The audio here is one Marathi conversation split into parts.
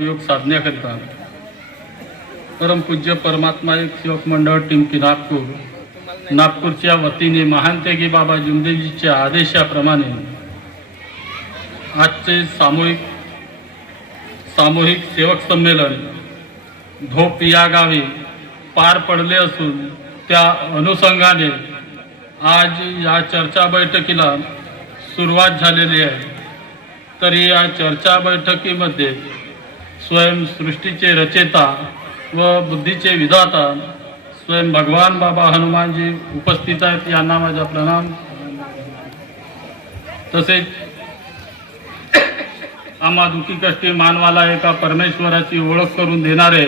योग साधण्याकरिता परमपूज्य परमात्मा एक सेवक मंडळ टिमकी नागपूर. नागपूरच्या वतीने महानतेगी बाबा जुमदेवजीच्या आदेशाप्रमाणे आजचे सामूहिक सामूहिक सेवक संमेलन धोप या गावी पार पडले असून त्या अनुषंगाने आज या चर्चा बैठकीला सुरुवात झालेली आहे. तरी या चर्चा बैठकीमध्ये स्वयं सृष्टीचे रचेता व बुद्धीचे विधाता स्वयं भगवान बाबा हनुमानजी उपस्थित आहेत यांना माझा प्रणाम. तसेच आम्हा दुखी कष्टी मानवाला एका परमेश्वराची ओळख करून देणारे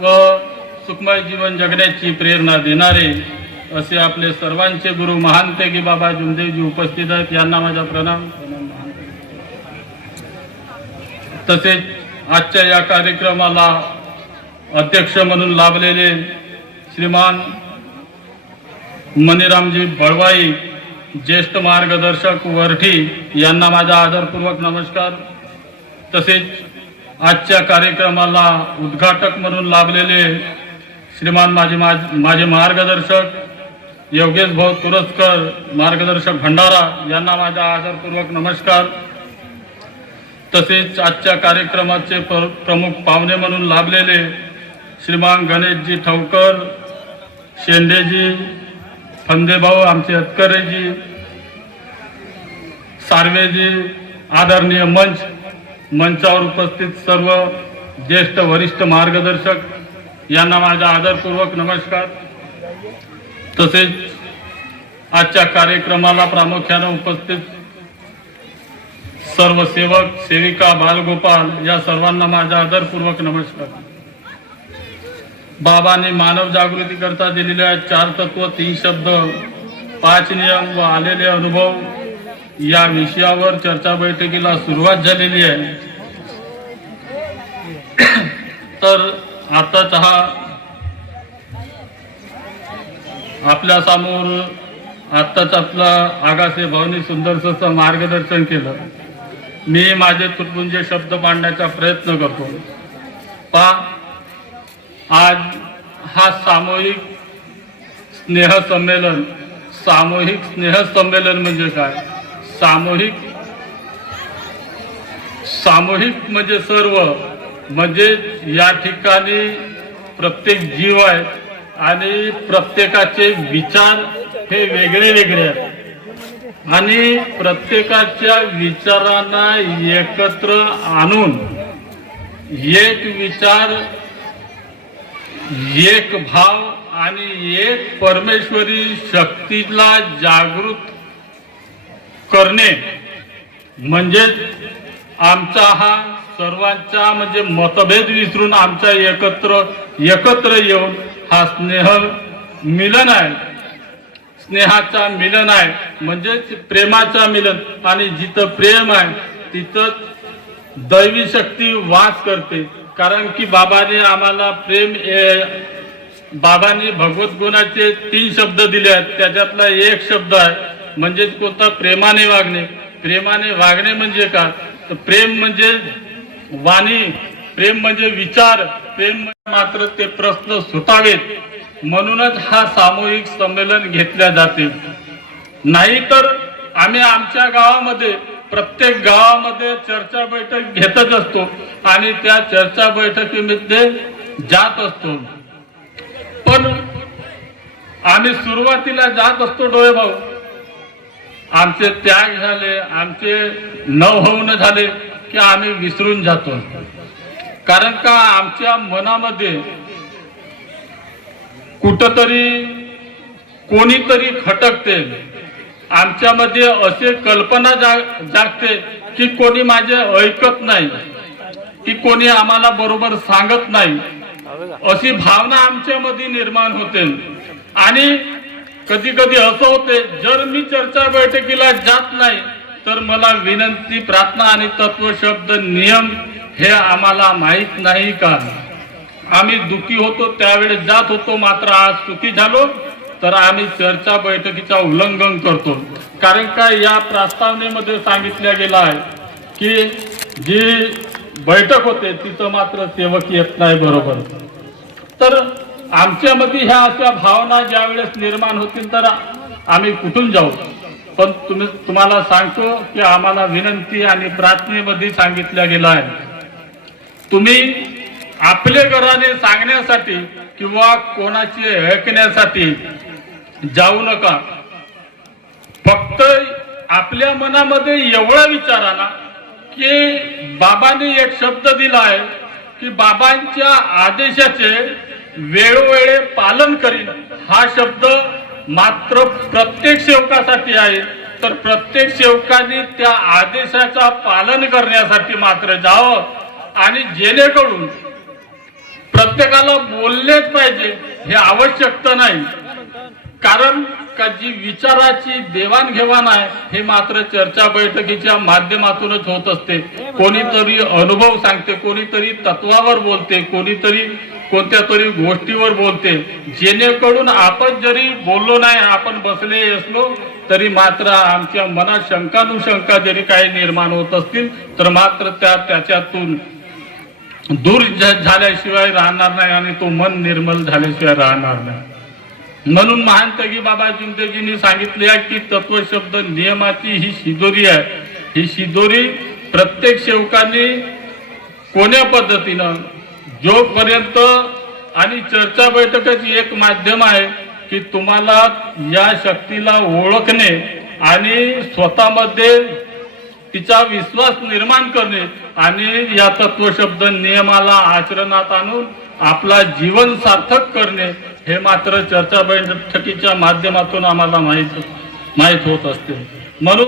व सुखमय जीवन जगण्याची प्रेरणा देणारे असे आपले सर्वांचे गुरु महानतेगी बाबा जुमदेवजी उपस्थित आहेत यांना माझा प्रणाम. तसेच आजच्या या कार्यक्रमाला अध्यक्ष म्हणून लाभलेले श्रीमान मणिरामजी बळवाई ज्येष्ठ मार्गदर्शक वरठी यांना माझा आदरपूर्वक नमस्कार. तसेच आजच्या कार्यक्रमाला उद्घाटक म्हणून लाभलेले श्रीमान माझे माझे मार्गदर्शक योगेश भाऊ तुरस्कर मार्गदर्शक भंडारा यांना माझा आदरपूर्वक नमस्कार. तसेच आजच्या कार्यक्रमाचे प्र- प्रमुख पाहुणे म्हणून लाभलेले श्रीमान गणेशजी ठवकर शेंडेजी फंदेभाऊ आमचे अतकरेजी सार्वेजी आदरणीय मंच मंचावर उपस्थित सर्व ज्येष्ठ वरिष्ठ मार्गदर्शक यांना माझा आदरपूर्वक नमस्कार. तसेच आजच्या कार्यक्रमाला प्रामुख्याने उपस्थित सर्व सेवक सेविका बालगोपाल या सर्वांना माझा आदरपूर्वक नमस्कार. बाबांनी मानव जागृती करता दिलेल्या चार तत्व तीन शब्द पाच नियम व आलेले अनुभव या विषयावर चर्चा बैठकीला सुरुवात झालेली आहे. तर आताच हा आपल्यासमोर आत्ताच आपला आगासे भावनी सुंदरस मार्गदर्शन केलं. मी माझे तुटपुंजे शब्द मांडण्याचा प्रयत्न करतो. पा आज हा सामूहिक स्नेहसंमेलन सामूहिक स्नेहसंमेलन म्हणजे काय? सामूहिक सामूहिक म्हणजे सर्व म्हणजे या ठिकाणी प्रत्येक जीव आहे आणि प्रत्येकाचे विचार हे वेगळे वेगळे आहेत. आणि प्रत्येकाच्या विचारांना एकत्र आणून एक विचार एक भाव आणि एक परमेश्वरी शक्तीला जागृत करणे म्हणजेच आमचा हा सर्वांचा म्हणजे मतभेद विसरून आमचा एकत्र एकत्र येऊन हा स्नेह मिलन आहे. स्नेहाचा मिलन आहे. म्हणजेच प्रेमाचा मिलन. आणि जिथं प्रेम आहे तिथं दैवी शक्ती वास करते. कारण की बाबाने आम्हाला प्रेम बाबांनी भगवत गुणाचे तीन शब्द दिले आहेत. त्याच्यातला एक शब्द आहे म्हणजेच कोणता? प्रेमाने वागणे. प्रेमाने वागणे म्हणजे का? तर प्रेम म्हणजे वाणी. प्रेम म्हणजे विचार. प्रेम म्हणजे मात्र ते प्रश्न सुटावेत. म्हणूनच हा सामूहिक संमेलन घेतल्या जाते नाहीतर आम्ही आमच्या गावामध्ये प्रत्येक गावामध्ये चर्चा बैठक घेतच असतो आणि त्या चर्चा बैठकीमध्ये जात असतो. पण आम्ही सुरुवातीला जात असतो डोळे भाऊ. आमचे त्याग झाले आमचे न होऊन झाले की आम्ही विसरून जातो. कारण का आमच्या मनामध्ये कुठतरी कोणीतरी खटकते. आमच्यामध्ये असे कल्पना जाग जागते की कोणी माझे ऐकत नाही की कोणी आम्हाला बरोबर सांगत नाही. अशी भावना आमच्यामध्ये निर्माण होते. आणि कधी कधी असं होते जर मी चर्चा बैठकीला जात नाही तर मला विनंती प्रार्थना आणि तत्व शब्द नियम हे आम्हाला माहीत नाही का? आम्ही दुखी होतो त्यावेळेस जात होतो मात्र आज सुखी झालो. तर आम्ही चर्चा बैठकीचा उल्लंघन करतो. कारण का या प्रस्तावनेमध्ये सांगितलं गेलं आहे की जी बैठक होते तिथं मात्र सेवक येत नाही बरोबर. तर आमच्यामध्ये ह्या अशा भावना ज्या वेळेस निर्माण होतील तर आम्ही कुठून जाऊ? पण तुम्ही तुम्हाला सांगतो की आम्हाला विनंती आणि प्रार्थनेमध्ये सांगितलं गेलं आहे. तुम्ही आपले घराने सांगण्यासाठी किंवा कोणाचे ऐकण्यासाठी जाऊ नका. फक्त आपल्या मनामध्ये एवढा विचार आला की बाबांनी एक शब्द दिला आहे की बाबांच्या आदेशाचे वेळोवेळे पालन करीन. हा शब्द मात्र प्रत्येक सेवकासाठी आहे. तर प्रत्येक सेवकाने त्या आदेशाचा पालन करण्यासाठी मात्र जावं आणि जेणेकरून प्रत्येकाला बोललेच पाहिजे हे आवश्यकता नाही. कारण का जी विचाराची देवाणघेवाण आहे हे मात्र चर्चा बैठकीच्या माध्यमातूनच होत असते. कोणीतरी अनुभव सांगते कोणीतरी तत्वावर बोलते कोणीतरी कोणत्या तरी गोष्टीवर बोलते. जेणेकरून आपण जरी बोललो नाही आपण बसले असलो तरी मात्र आमच्या मनात शंकानुशंका जरी काही निर्माण होत असतील तर मात्र त्या त्याच्यातून दूर झाल्याशिवाय राहणार नाही आणि तो मन निर्मल झाल्याशिवाय राहणार नाही. म्हणून महान तगी बाबा चिंतेजींनी सांगितले आहे की तत्वशब्द नियमाची ही शिदोरी आहे. ही शिदोरी प्रत्येक सेवकांनी कोण्या पद्धतीनं जोपर्यंत आणि चर्चा बैठकच एक माध्यम आहे की तुम्हाला या शक्तीला ओळखणे आणि स्वतःमध्ये तिचा विश्वास निर्माण करणे आणि या तत्वशब्द नियमाला आचरणात आणून आपला जीवन सार्थक करणे हे मात्र चर्चा बैठकीच्या माध्यमातून आम्हाला माहीत माहीत होत असते. म्हणून